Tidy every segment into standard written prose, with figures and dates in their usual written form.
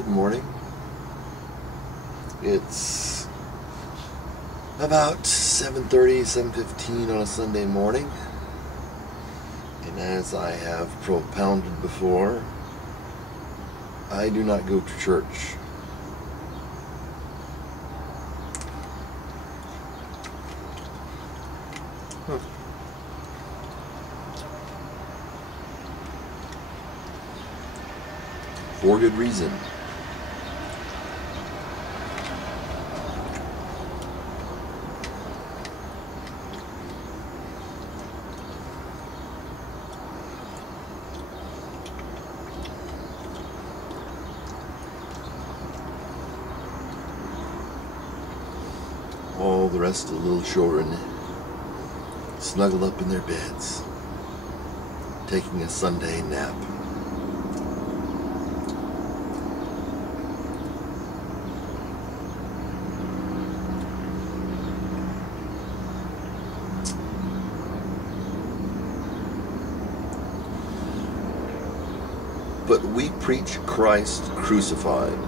Good morning. It's about 7:30, 7:15 on a Sunday morning. And as I have propounded before, I do not go to church. For good reason. All the rest of the little children snuggled up in their beds, taking a Sunday nap. But we preach Christ crucified,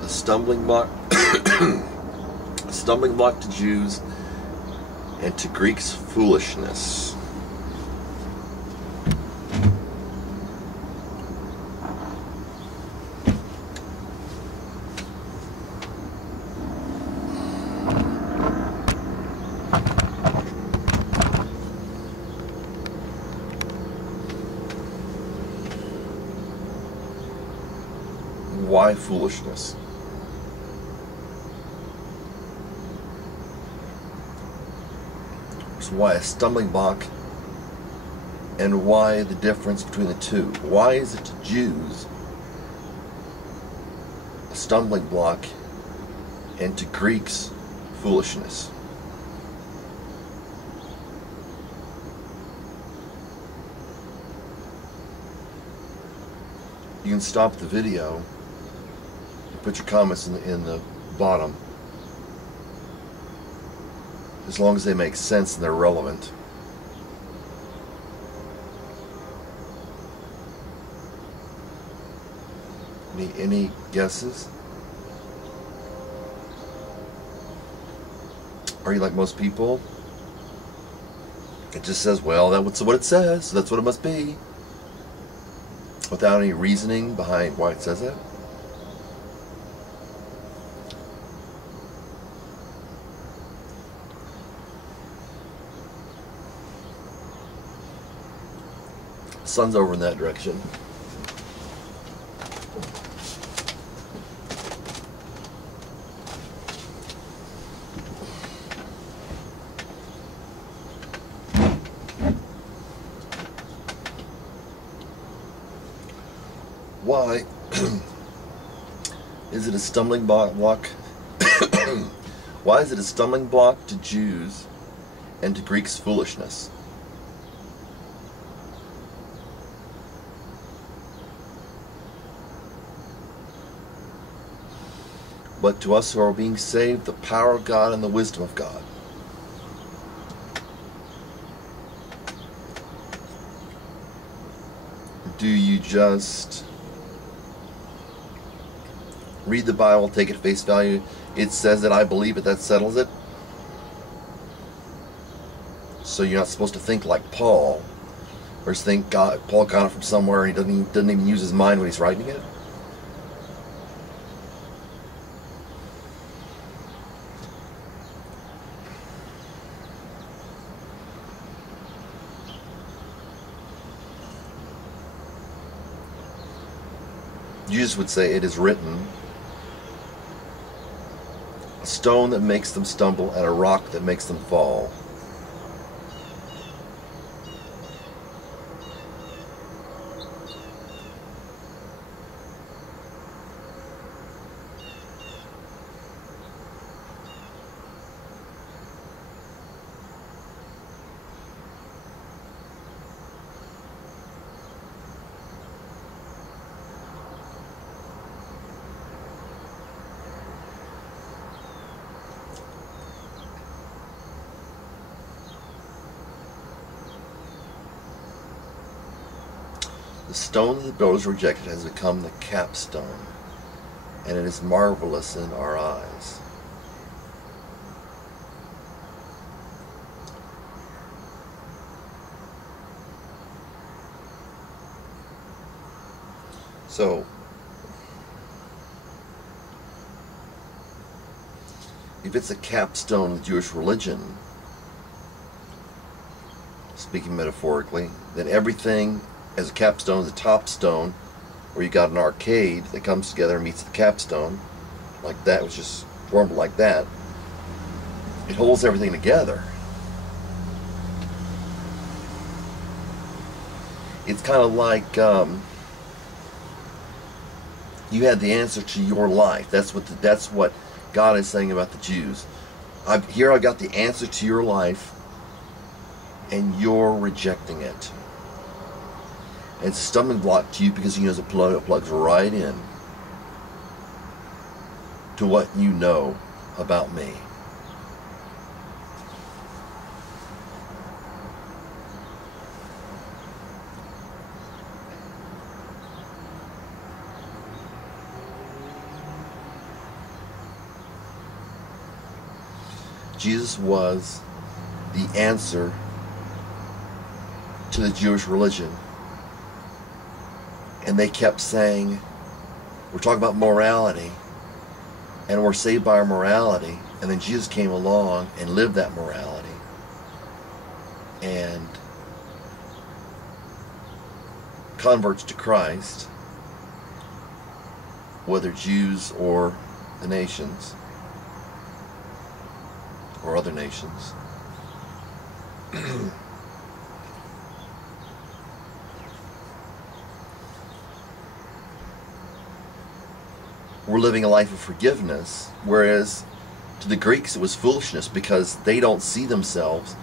a stumbling block, a stumbling block to Jews, and to Greeks foolishness. Why foolishness? So why a stumbling block, and why the difference between the two? Why is it to Jews a stumbling block and to Greeks foolishness? You can stop the video. Put your comments in the bottom, as long as they make sense and they're relevant. Any guesses? Are you like most people? It just says, well, that's what it says, so that's what it must be, without any reasoning behind why it says that? Sun's over in that direction. Why is it a stumbling block? Why is it a stumbling block to Jews and to Greeks foolishness? But to us who are being saved, the power of God and the wisdom of God. Do you just read the Bible, take it at face value? It says that I believe it, that settles it. So you're not supposed to think like Paul, or just think Paul got it from somewhere and he doesn't even use his mind when he's writing it. Jesus would say, it is written, a stone that makes them stumble and a rock that makes them fall. The stone that the builders rejected has become the capstone, and it is marvelous in our eyes. So, if it's a capstone of the Jewish religion, speaking metaphorically, then everything as a capstone is a top stone, where you got an arcade that comes together and meets the capstone, like that, which is formed like that. It holds everything together. It's kind of like you had the answer to your life. That's what God is saying about the Jews. Here I got the answer to your life, and you're rejecting it. And it's a stumbling block to you because you know it plugs right in to what you know about me. Jesus was the answer to the Jewish religion. And they kept saying, we're talking about morality, and we're saved by our morality. And then Jesus came along and lived that morality. And converts to Christ, whether Jews or the nations, or other nations, we're living a life of forgiveness, whereas to the Greeks it was foolishness because they don't see themselves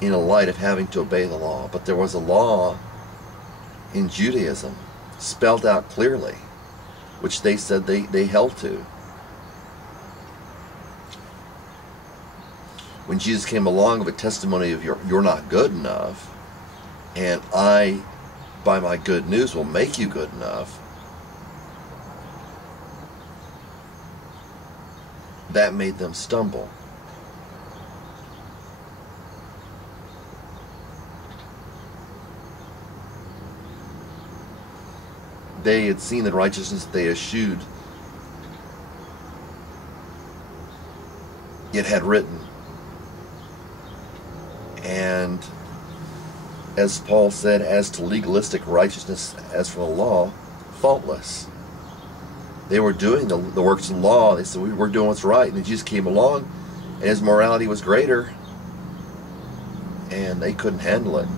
in a light of having to obey the law. But there was a law in Judaism spelled out clearly, which they said they held to. When Jesus came along with a testimony of you're not good enough, and I, by my good news, will make you good enough, that made them stumble. They had seen the righteousness they eschewed, it had written. And as Paul said, as to legalistic righteousness, as for the law, faultless. They were doing the works of the law. They said, we're doing what's right. And then Jesus came along, and his morality was greater, and they couldn't handle it.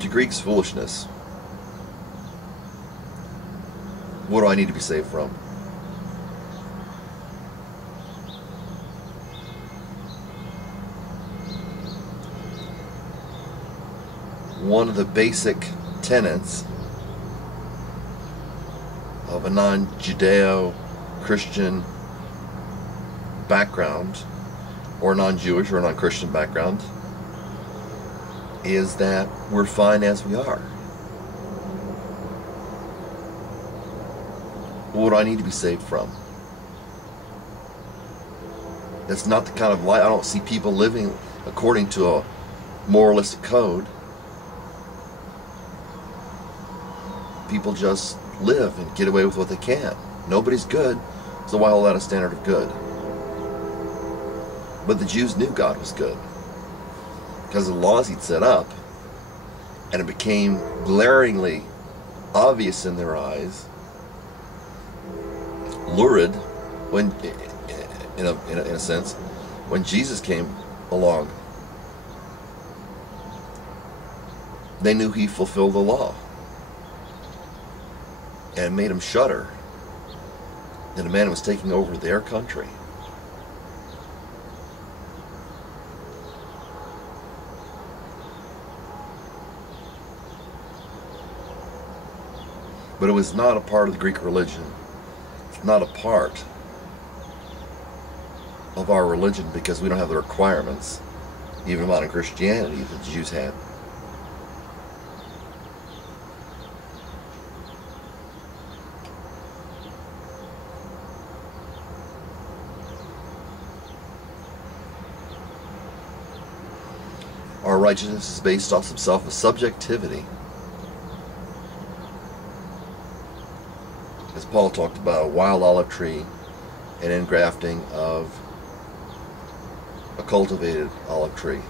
To Greeks, foolishness. What do I need to be saved from? One of the basic tenets of a non-Judeo-Christian background, or non-Jewish or non-Christian background, is that we're fine as we are. What do I need to be saved from? That's not the kind of life. I don't see people living according to a moralistic code. People just live and get away with what they can. Nobody's good, so why hold out a standard of good? But the Jews knew God was good because of the laws he'd set up, and it became glaringly obvious in their eyes, lurid, when, in a sense, when Jesus came along. They knew he fulfilled the law. And it made them shudder that a man was taking over their country. But it was not a part of the Greek religion. It's not a part of our religion because we don't have the requirements even modern Christianity, that the Jews had. Our righteousness is based off some self-subjectivity. As Paul talked about, a wild olive tree and engrafting of a cultivated olive tree.